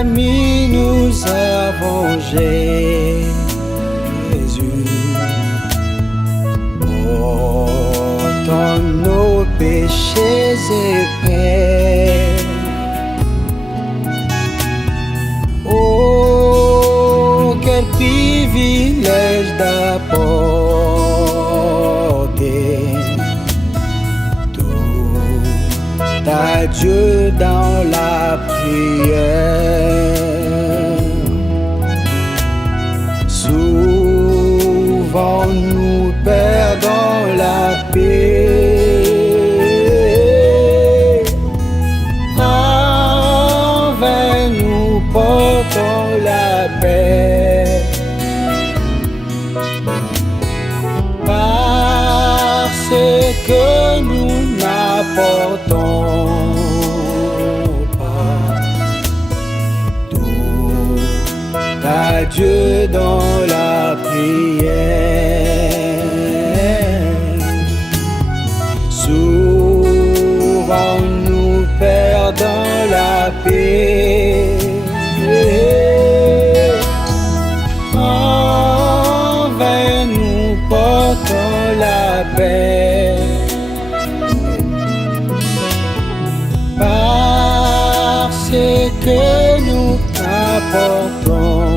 amis nous avons Jésus. Portant nos péchés épais. Oh, quel privilège d'apporter tout à Dieu dans la prière. Souvent nous perdons la paix. En vain nous portons la paix. Parce que nous n'apportons pas tout à Dieu dans la prière. Souvent nous perdons la paix. En vain nous portons la paix. Parce que nous n'apportons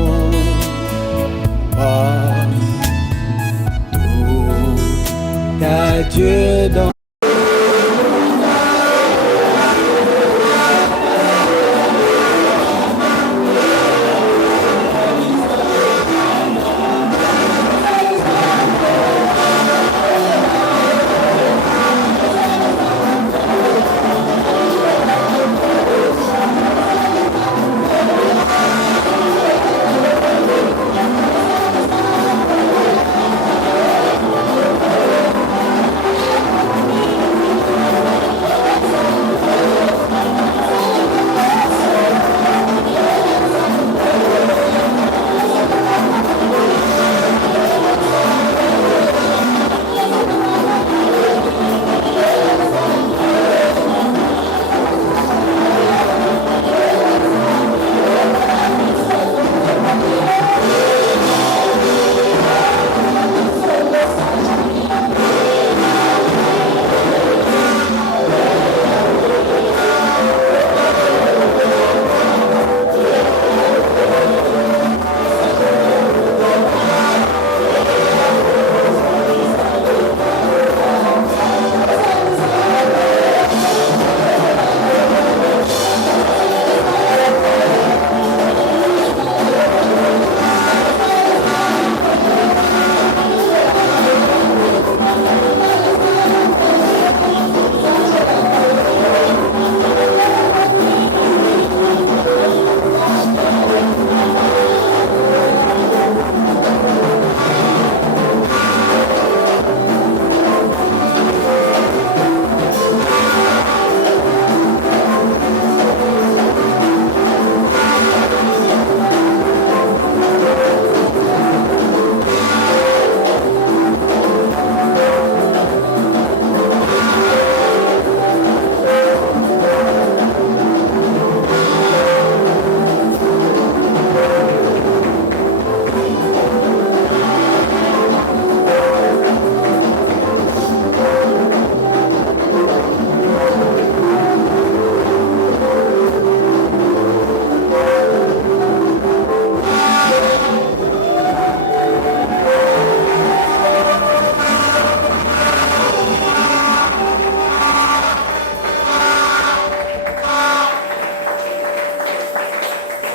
pas tout à Dieu dans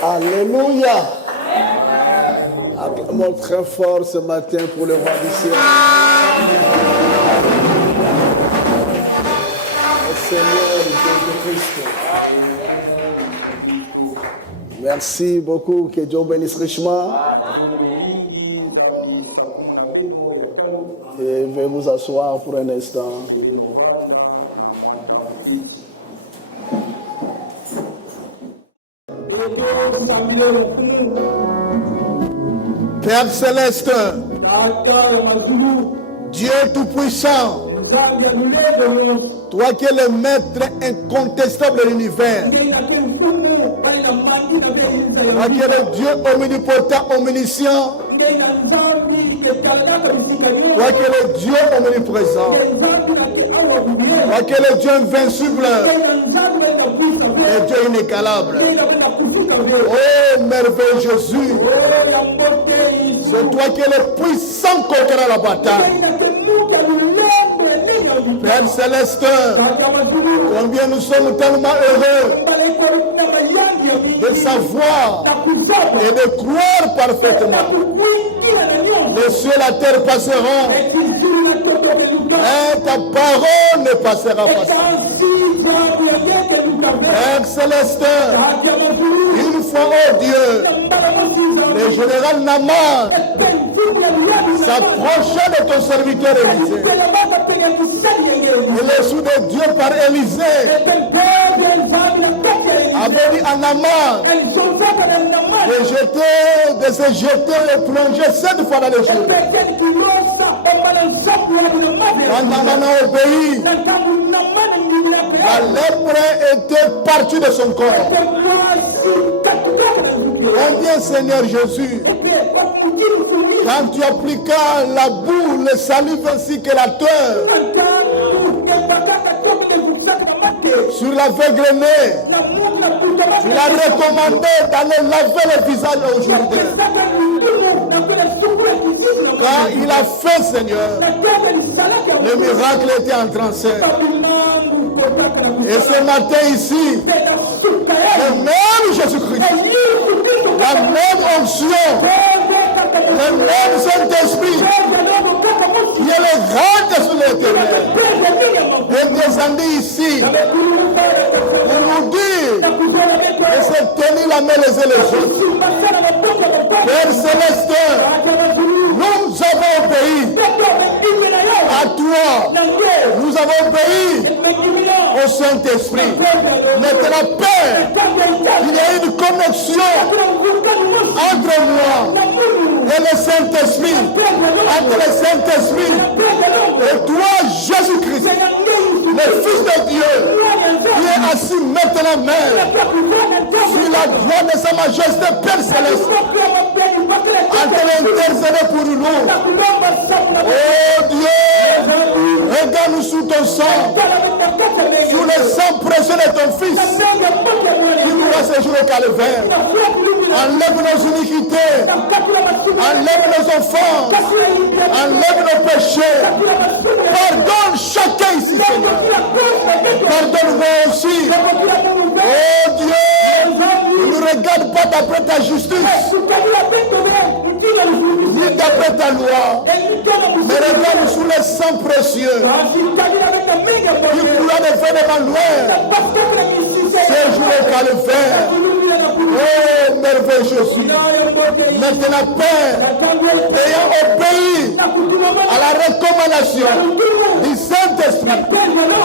Alléluia. Acclamons très fort ce matin pour le roi du ciel. Le Seigneur Jésus-Christ. Merci beaucoup. Que Dieu bénisse richement. Et veuillez vous asseoir pour un instant. Père Céleste, Dieu Tout-Puissant, toi qui es le maître incontestable de l'univers, Toi qui es le Dieu omnipotent, omniscient. Toi qui es le Dieu omniprésent. Toi qui es le Dieu invincible. Le Dieu inégalable. Oh, merveilleux Jésus. C'est toi qui es le puissant conquérant la bataille. Père Céleste, combien nous sommes tellement heureux de savoir et de croire parfaitement. Les cieux et la terre passeront, mais ta parole ne passera pas. Père Céleste, une fois, oh Dieu, le général Naaman s'approchait de ton serviteur Élisée. Et le sou de Dieu par Élisée avait dit à Naaman de se jeter et plonger 7 fois dans le jour. Quand Naaman a obéi, la lèpre était partie de son corps. Combien, Seigneur Jésus, quand tu appliquas la boue, le salive ainsi que la terre sur l'aveugle-né, tu l'as recommandé d'aller laver le visage au Jourdain. Quand il a fait, Seigneur, le miracle était en train de se faire. Et ce matin ici, le même Jésus-Christ, la même onction, le même Saint-Esprit, qui est le grand sur l'éternel, est descendu ici pour nous dire de se tenir la main les uns les autres. Père Céleste, nous avons obéi à toi, nous avons obéi au Saint-Esprit. Maintenant, Père, il y a une connexion entre moi et le Saint-Esprit, entre le Saint-Esprit et toi, Jésus-Christ, le Fils de Dieu, qui est assis maintenant même sur la droite de sa majesté, Père Céleste, en train d'intercéder pour nous. Oh Dieu, regarde-nous sous ton sang, sous le sang précieux de ton Fils, qui nous a séjourné au calvaire. Enlève nos iniquités, enlève nos offenses, enlève nos péchés. Pardonne chacun ici, Seigneur. Pardonne-moi aussi. Oh Dieu, ne regarde pas d'après ta justice, ni d'après ta loi, mais regarde sous le sang précieux qui coula de feu devant loin. Séjour au calvaire. Oh, merveilleux Jésus. Maintenant, Père, ayant obéi à la recommandation du Saint-Esprit,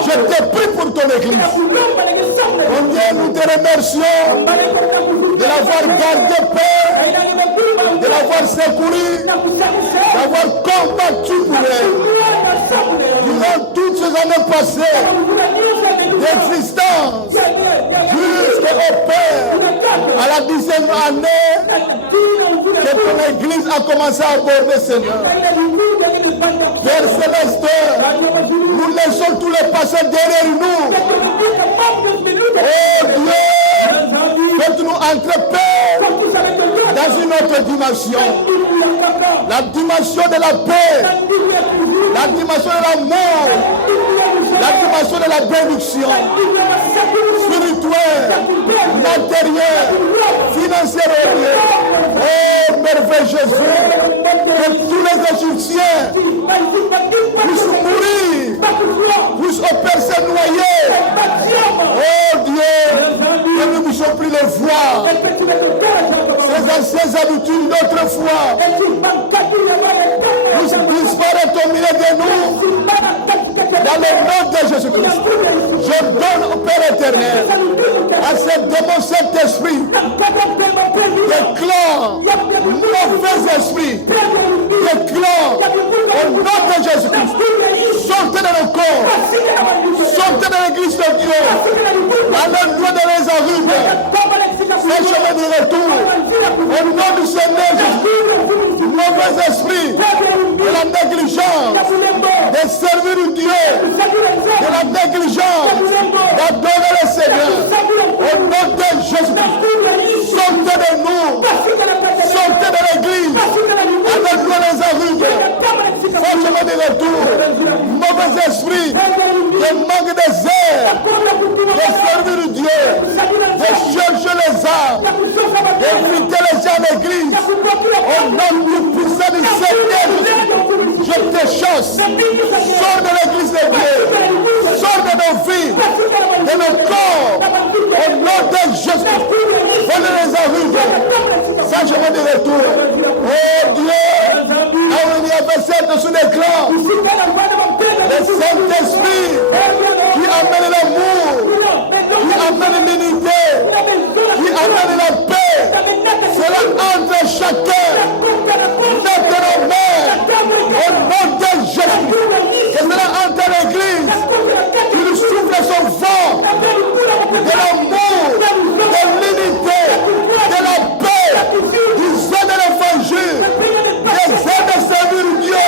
je te prie pour ton Église. Combien nous te remercions de l'avoir gardé, Père, de l'avoir secouru, d'avoir combattu pour elle. Durant toutes ces années passées d'existence, jusqu'au Père, à la 10e année que ton Église a commencé à aborder, Seigneur. Père Céleste, nous laissons tous les passés derrière nous. Oh Dieu, faites-nous entrer, Père, dans une autre dimension. La dimension de la paix, la dimension de l'amour, la dimension de la bénédiction spirituelle, matérielle, financière. Oh, merveilleux Jésus, que tous les Égyptiens puissent mourir, puissent opérer noyer. Oh Dieu, que nous ne puissions plus les voir. Ces anciennes habitudes d'autrefois disparaissent au milieu de nous. Dans le nom de Jésus-Christ, je donne au Père éternel à ce démon Saint-Esprit déclare mauvais esprit, déclare au nom de Jésus-Christ, sortez de nos corps, sortez de l'église de Dieu, allez loin de les arrives, un chemin de retour. Au nom du Seigneur Jésus, mauvais esprit de la négligence, de servir Dieu, de la négligence, d'adorer le Seigneur. Au nom de Jésus, sortez de nous, sortez de l'église, avec nous les arrives, faux chemin de retour, mauvais esprit, de manque de zèle, de servir Dieu, de chercher les âmes, d'inviter les gens à l'église. Au nom du puissant du Seigneur, je te chasse. Sors de l'église de Dieu, sors de nos vies, de nos corps. Au nom de Jésus, venez les arriver. Ça, je vais de retour. Oh Dieu, là où il y avait celle dessous l'écran, le Saint-Esprit qui amène l'amour, qui amène l'unité, qui amène la paix, cela entre chacun, notre mère, au nom de Jésus, que cela entre l'église, qu'il souffle son vent, de l'amour, de l'unité, de la paix, du zèle de l'évangile, des zèle de servir Dieu,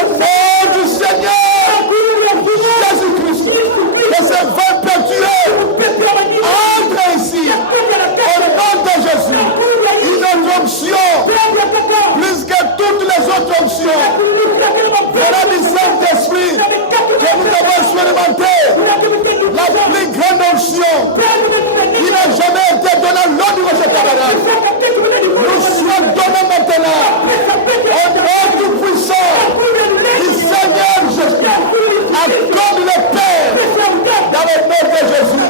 au nom du Seigneur Jésus-Christ, que ce vent perpétuel entre ici, au nom de Jésus, une onction, plus que toutes les autres onctions, voilà du Saint-Esprit que nous avons expérimenté, la plus grande onction qui n'a jamais été donnée à l'autre de ce tabernacle. Nous soit donné maintenant, au nom du puissant, du Seigneur Jésus, accorde le Père dans le nom de Jésus.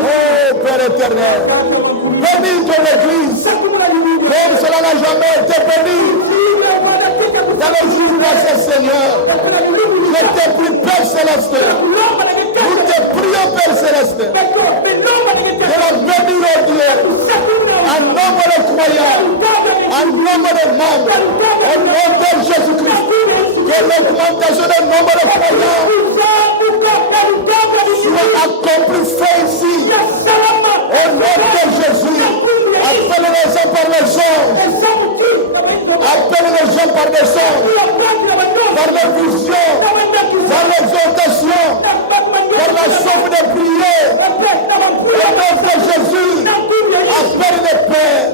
Oh Père éternel, bénis ton Église comme cela n'a jamais été béni dans le jour passé, Seigneur. Je te prie, Père Céleste, nous te prions, Père Céleste, de la bénir, oh Dieu, en nombre de croyants, en nombre de membres, au nom de Jésus-Christ, que l'augmentation du nombre de croyants soit accomplie fait ici, au nom de Jésus. Appelle les gens par les songes, appelle les gens par les songes, par les visions, par l'exhortation, par la soif de prier, au nom de Jésus. Appelle les pères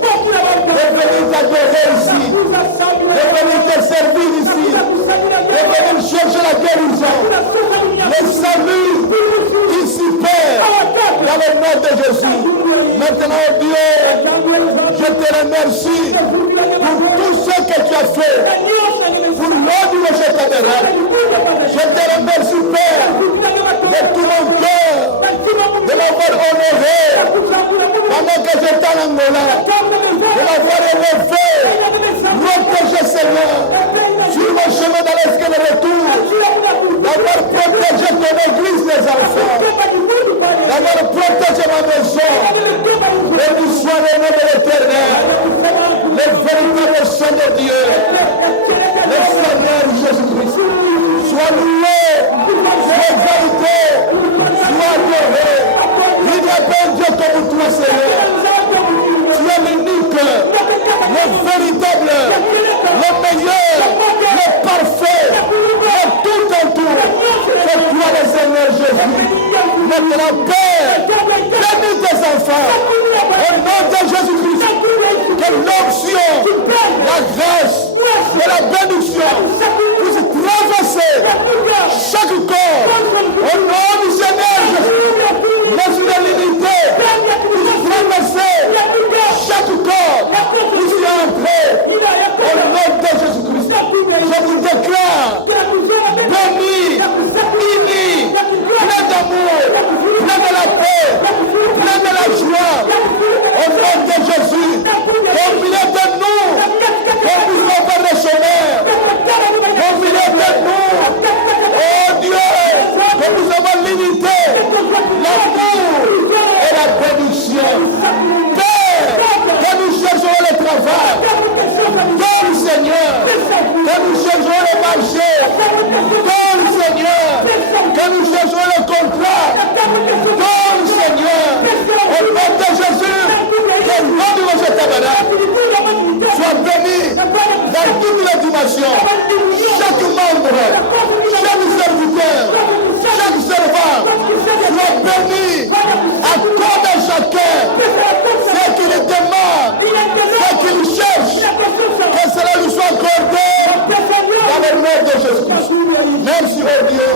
de venir t'adorer ici, de venir te servir ici, de venir chercher la guérison, le salut ici, Père, dans le nom de Jésus. Maintenant, Dieu, je te remercie pour tout ce que tu as fait, pour l'ordre de ce tabernacle. Je te remercie, Père, de tout mon cœur, de m'avoir honoré pendant que j'étais en Angola, de m'avoir élevé, protégé, Seigneur, sur mon chemin dans l'escalier de retour, d'avoir protégé ton église, les enfants, d'avoir protégé ma maison. Béni soit le nom de l'Éternel, le véritable Saint de Dieu, le Seigneur Jésus-Christ. Sois loué, sois exalté, sois adoré. Il n'y a pas Dieu comme toi, Seigneur. Tu es l'unique, le véritable, le meilleur, le parfait, le tout en tout. C'est toi le Seigneur Jésus. Maintenant, Père, bénis tes enfants. Au nom de Jésus-Christ, que l'onction, la grâce et la bénédiction puissent traverser chaque corps. Au nom du Seigneur Jésus, l'esprit de l'unité puisse traverser chaque corps, puisse y entrer. Au nom de Jésus-Christ, je vous déclare béni, unis, plein d'amour, plein de la paix, plein de la joie. Au nom de Jésus, au milieu de nous, on puisse avoir des chemins. Au milieu de nous, oh Dieu, que nous avons l'unité, l'amour et la bénédiction. Père, que nous cherchons le travail. Donne, Seigneur, que nous cherchons le marché. Donne, Seigneur, que nous cherchons le contrat. Donne, Seigneur, au nom de Jésus, que Sois béni dans toutes les dimensions. Chaque membre, chaque serviteur, chaque servant, sois béni. Accorde à chacun ce qu'il demande, ce qu'il cherche, que cela lui soit accordé dans le nom de Jésus-Christ. Merci au Dieu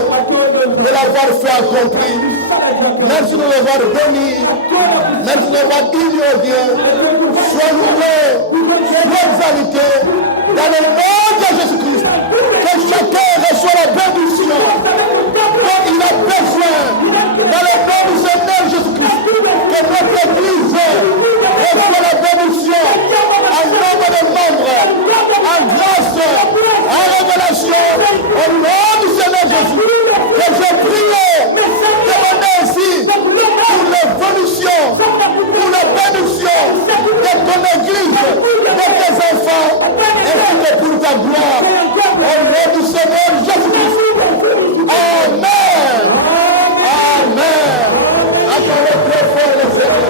de l'avoir fait accompli. Merci de l'avoir béni. Merci de l'avoir digné au Dieu. Sois loué, sois exalté dans le nom de Jésus-Christ. Que chacun reçoive la bénédiction dont il a besoin dans le nom du Seigneur Jésus-Christ. Que notre Église reçoive la bénédiction en nombre de membres, en grâce, en révélation, au nom du Seigneur Jésus. Que je prie, demandez ainsi pour l'évolution, pour la bénédiction de ton Église, de tes enfants, ainsi que pour ta gloire. Au nom du Seigneur Jésus-Christ. Amen. Amen. Accordez très fort le Seigneur.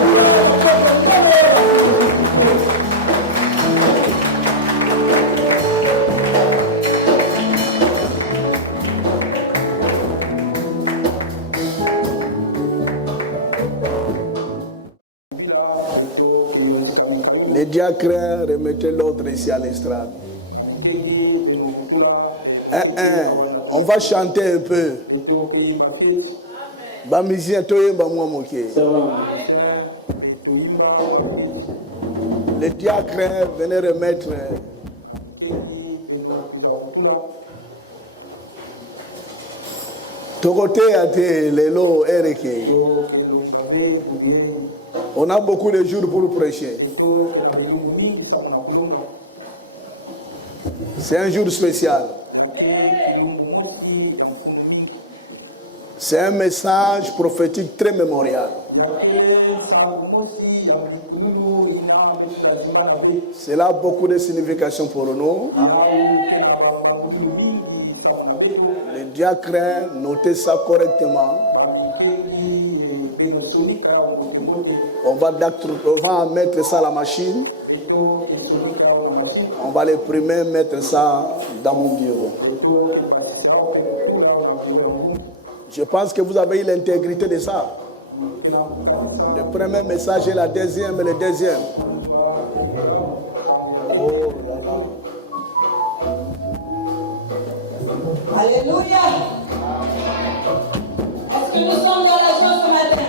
Les diacres, remettez l'autre ici à l'estrade. On va chanter un peu. Les diacres, venez remettre. Tokote ate lelo ereke. On a beaucoup de jours pour prêcher. C'est un jour spécial. C'est un message prophétique très mémorial. Cela a beaucoup de signification pour nous. Les diacres, notez ça correctement. On va mettre ça à la machine. On va l'imprimer, mettre ça dans mon bureau. Je pense que vous avez eu l'intégrité de ça. Le premier message et la deuxième et le deuxième. Oh là là. Alléluia. Est-ce que nous sommes dans la joie ce matin?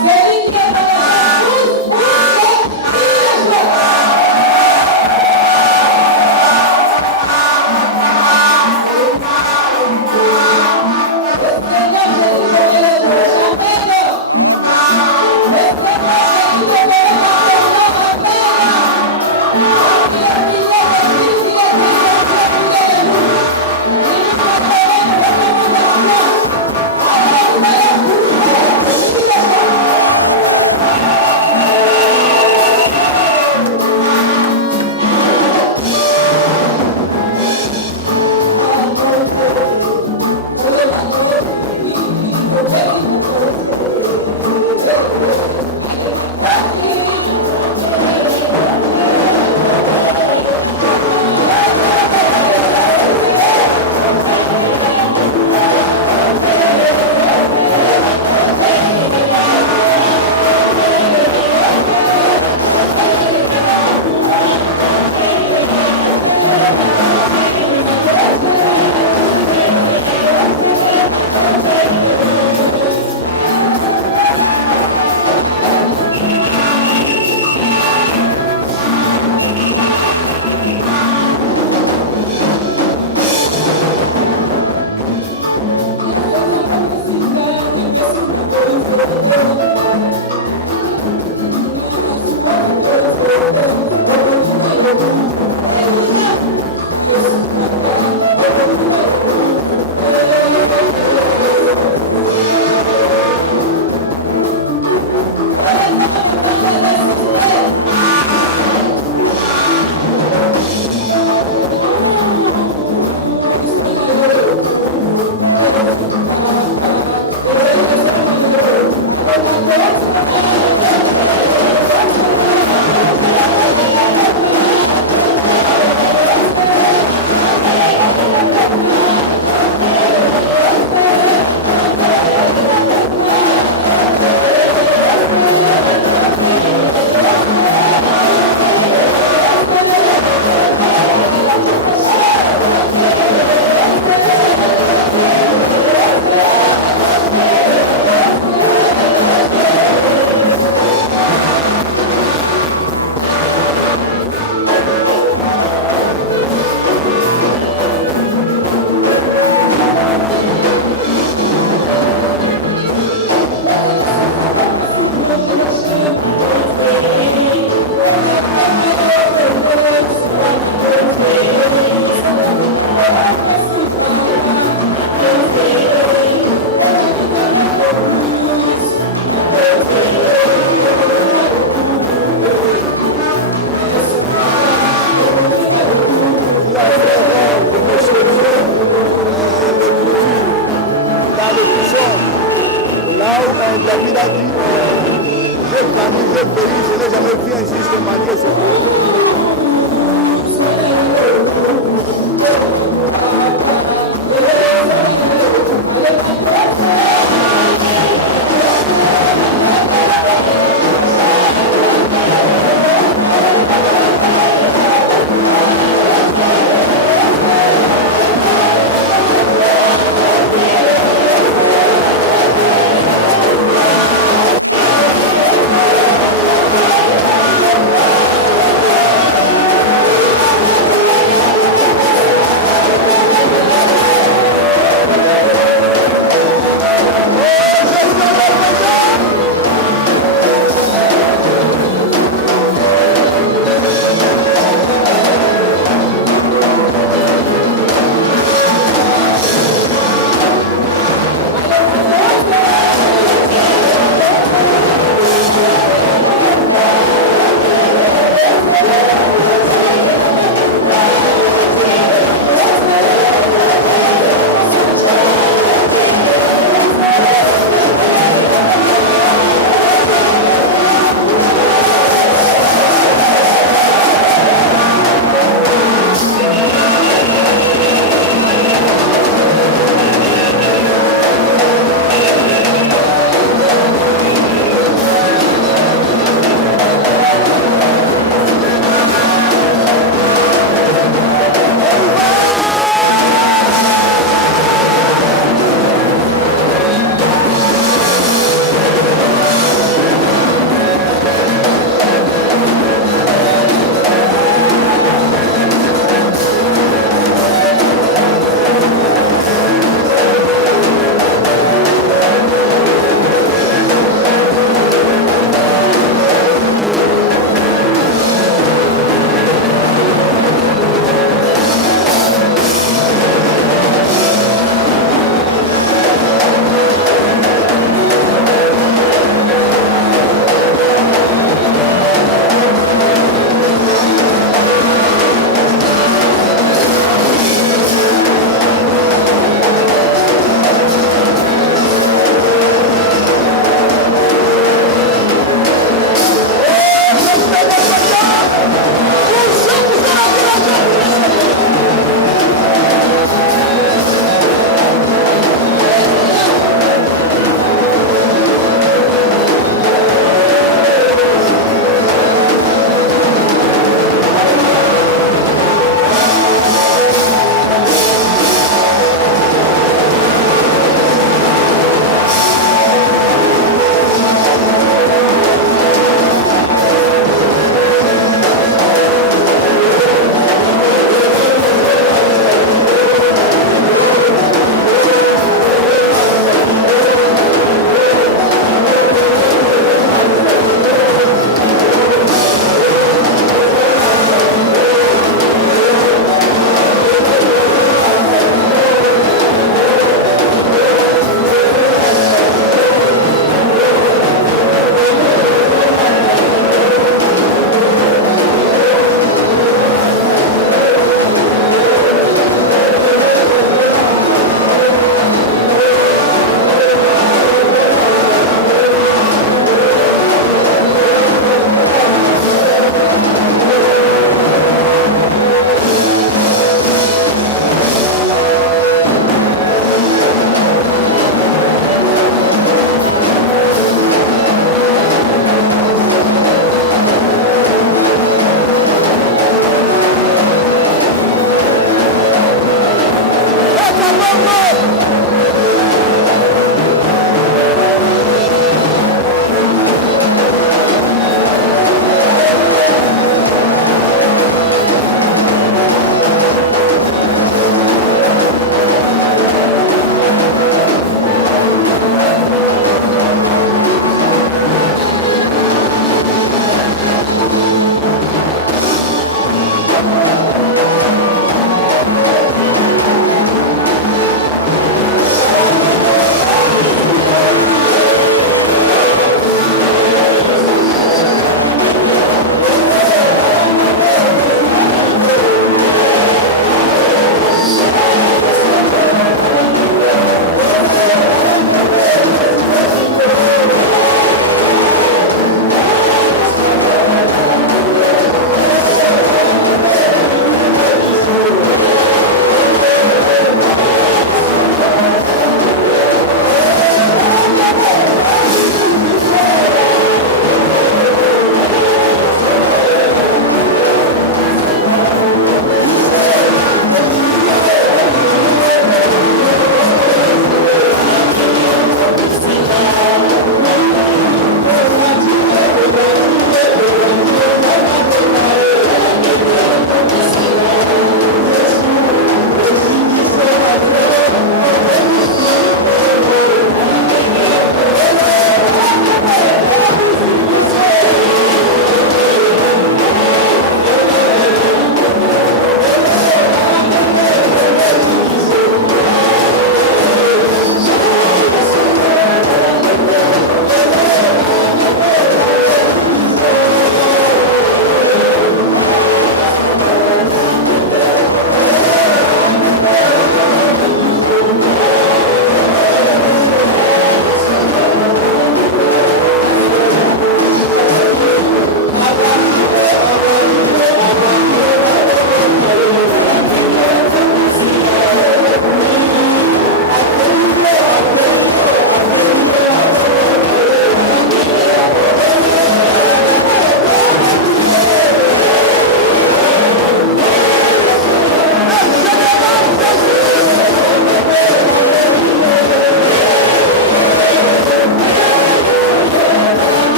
Celui qui est dans la joie,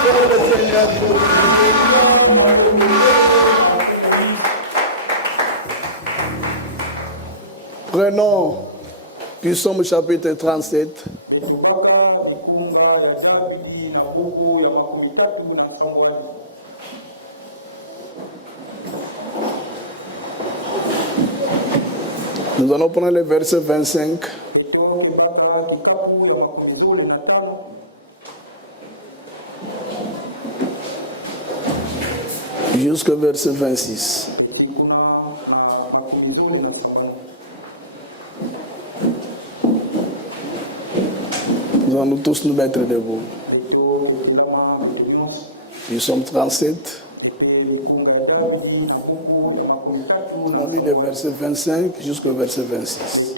fort le Seigneur. Prenons Psaume chapitre 37. Nous allons prendre le verset 25. Jusqu'au verset 26. Nous allons tous nous mettre debout. Psaume 37. On lit le verset 25 jusqu'au verset 26.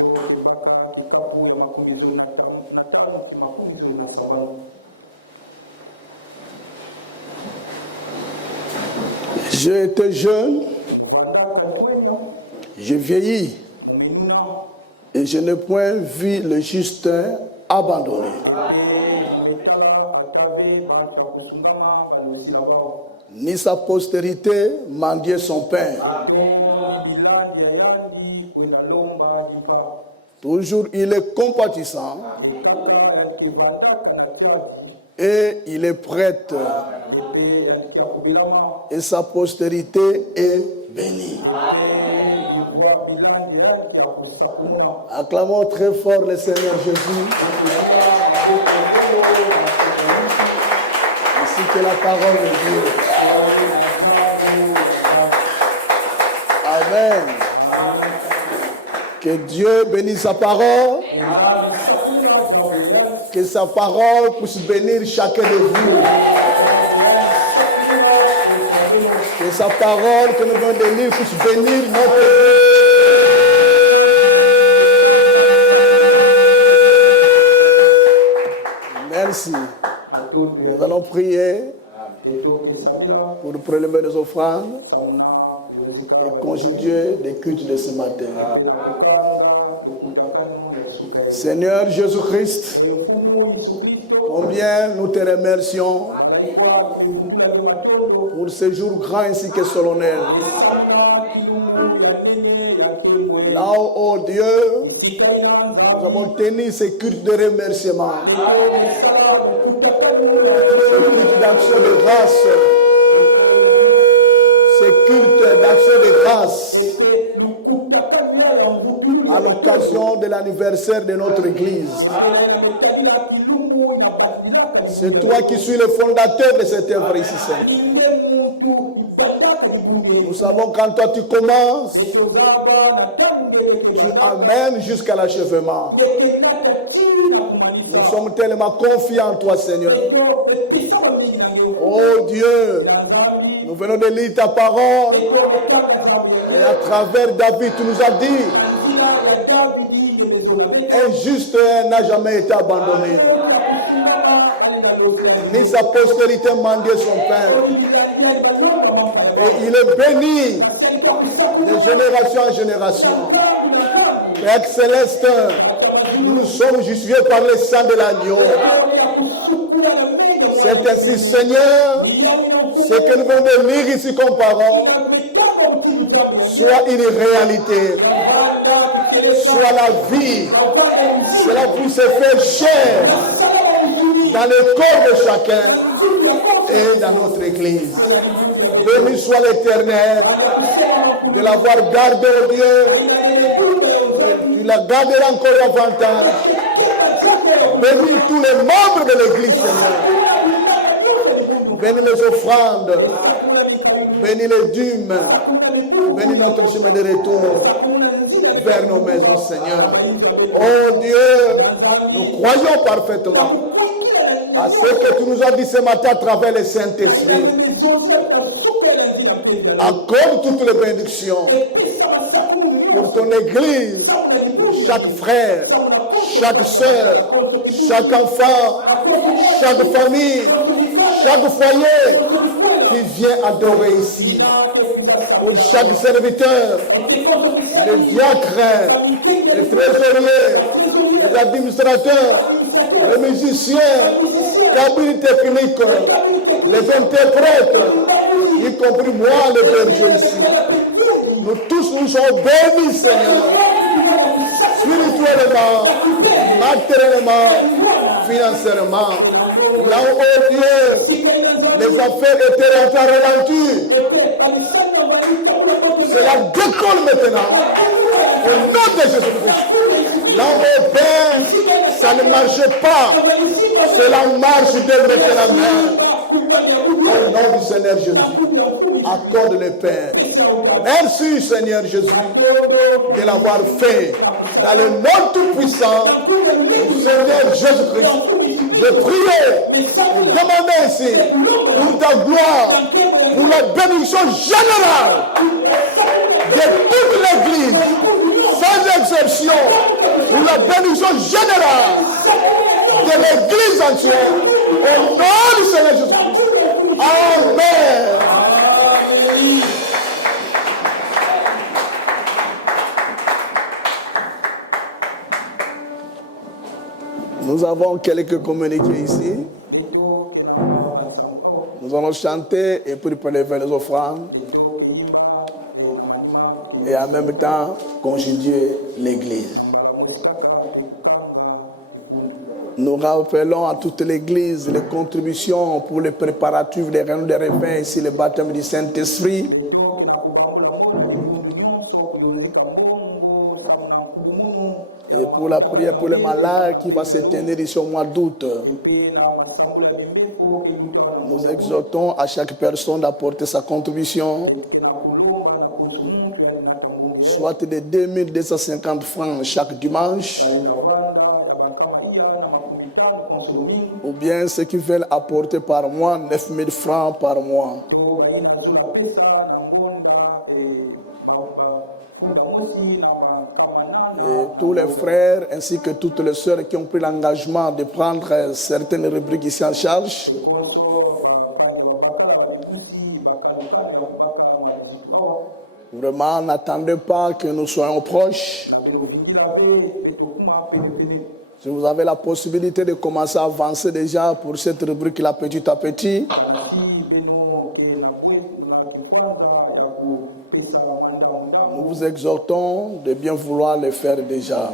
J'ai été jeune, j'ai vieilli, et je n'ai point vu le juste abandonné, ni sa postérité mendier son pain. Toujours il est compatissant et il est prêtre, et sa postérité est bénie. Acclamons très fort le Seigneur Jésus. Ainsi que la parole de Dieu. Amen. Que Dieu bénisse sa parole. Que sa parole puisse bénir chacun de vous. Que sa parole que nous venons de lire puisse bénir notre vie. Merci. Nous allons prier pour prélever les offrandes et conjuguer les cultes de ce matin. Seigneur Jésus-Christ, combien nous te remercions pour ce jour grand ainsi que solennel. Là, oh Dieu, nous avons tenu ce culte de remerciement, ce culte d'action de grâce, ce culte d'action de grâce à l'occasion de l'anniversaire de notre Église. C'est toi qui suis le fondateur de cette œuvre ici, Seigneur. Nous savons quand toi tu commences, tu amènes jusqu'à l'achèvement. Nous sommes tellement confiants en toi, Seigneur. Oh Dieu, nous venons de lire ta parole et à travers David, tu nous as dit, un juste n'a jamais été abandonné, ni sa postérité mendier son pain. Et il est béni de génération en génération. Père céleste, nous sommes justifiés par le sang de l'agneau. C'est ainsi, Seigneur, ce que nous venons de lire ici comme parole soit une réalité, soit la vie. Cela puisse se faire chair dans le corps de chacun et dans notre Église. Béni soit l'Éternel de l'avoir gardé, oh Dieu. Tu la garderas encore davantage. Bénis tous les membres de l'Église, Seigneur. Bénis les offrandes. Bénis les dîmes. Bénis notre chemin de retour vers nos maisons, Seigneur. Oh Dieu, nous croyons parfaitement à ce que tu nous as dit ce matin à travers le Saint-Esprit. Accorde toutes les bénédictions pour ton Église, chaque frère, chaque soeur, chaque enfant, chaque famille, chaque foyer qui vient adorer ici. Pour chaque serviteur, les diacres, les trésoriers, les administrateurs, les musiciens, cabines techniques, les interprètes, y compris moi, le berger ici. Nous tous nous sommes bénis, Seigneur, spirituellement, matériellement, financièrement. Là où, oh Dieu, les affaires étaient rentrées à ralentir. Cela décolle maintenant. Au nom de Jésus-Christ. Là où, oh Père, ça ne marchait pas. Cela marche dès maintenant. Au nom du Seigneur Jésus, accorde le Père. Merci Seigneur Jésus de l'avoir fait. Dans le nom tout-puissant du Seigneur Jésus-Christ, de prier et demander ici pour ta gloire, pour la bénédiction générale de toute l'Église, sans exception, pour la bénédiction générale de l'Église entière, au nom du Seigneur Jésus-Christ. Amen. Nous avons quelques communiqués ici. Nous allons chanter et puis prélever les offrandes. Et en même temps, conjuguer l'Église. Nous rappelons à toute l'Église les contributions pour les préparatifs des réunions de réveil, ici le baptême du Saint-Esprit. Et pour la prière pour les malades qui va se tenir ici au mois d'août. Nous exhortons à chaque personne d'apporter sa contribution, soit de 2250 francs chaque dimanche, ou bien ceux qui veulent apporter par mois 9000 francs par mois. Et tous les frères ainsi que toutes les sœurs qui ont pris l'engagement de prendre certaines rubriques ici en charge, vraiment n'attendez pas que nous soyons proches. Si vous avez la possibilité de commencer à avancer déjà pour cette rubrique-là petit à petit, nous vous exhortons de bien vouloir le faire déjà.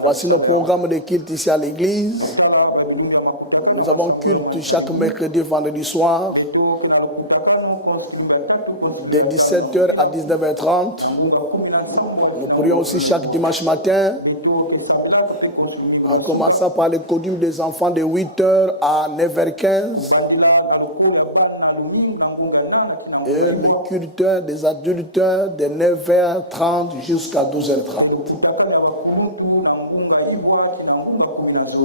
Voici nos programmes de culte ici à l'église. Nous avons culte chaque mercredi et vendredi soir, de 17h à 19h30. Nous prions aussi chaque dimanche matin, en commençant par le codium des enfants de 8h à 9h15 et le culte des adultes de 9h30 jusqu'à 12h30.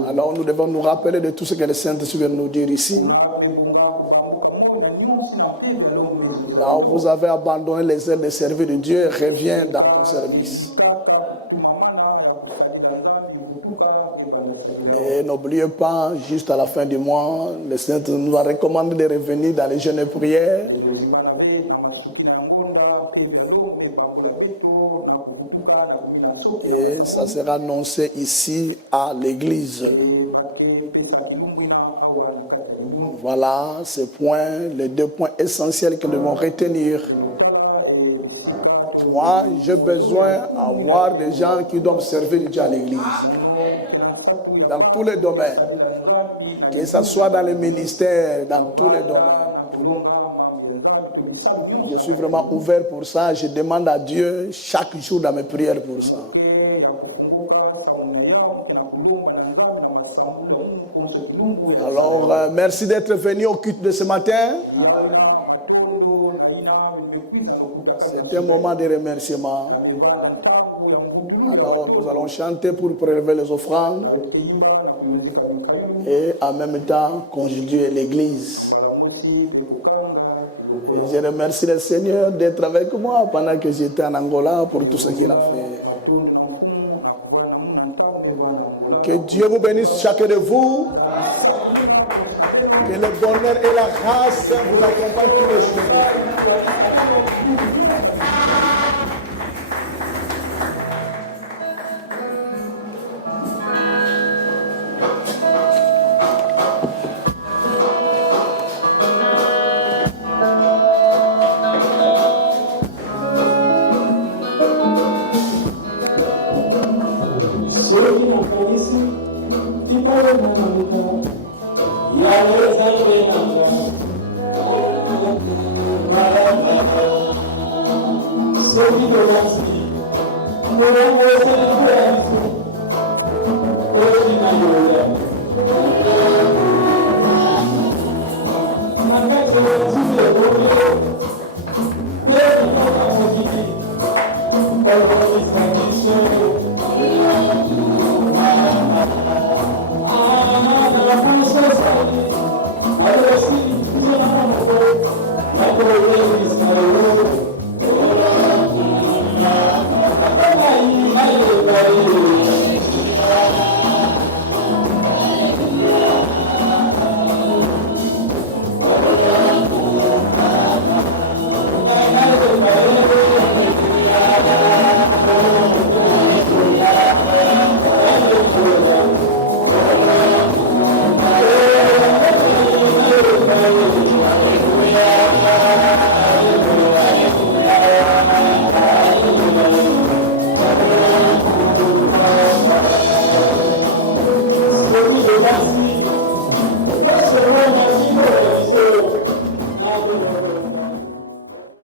Alors nous devons nous rappeler de tout ce que le Saint-Esprit vient nous dire ici. Là où vous avez abandonné les ailes de servir de Dieu, reviens dans ton service. Et n'oubliez pas, juste à la fin du mois, le Seigneur nous a recommandé de revenir dans les jeûnes et prières. Et ça sera annoncé ici à l'église. Voilà ces points, les 2 points essentiels que nous devons retenir. Moi, j'ai besoin d'avoir des gens qui doivent servir Dieu à l'église. Dans tous les domaines. Que ce soit dans les ministères, dans tous les domaines. Je suis vraiment ouvert pour ça. Je demande à Dieu chaque jour dans mes prières pour ça. Alors, merci d'être venu au culte de ce matin. C'est un moment de remerciement. Alors, nous allons chanter pour prélever les offrandes et en même temps conjuguer l'église. Et je remercie le Seigneur d'être avec moi pendant que j'étais en Angola pour tout ce qu'il a fait. Que Dieu vous bénisse chacun de vous. Que le bonheur et la grâce vous accompagnent tous les jours. Thank you.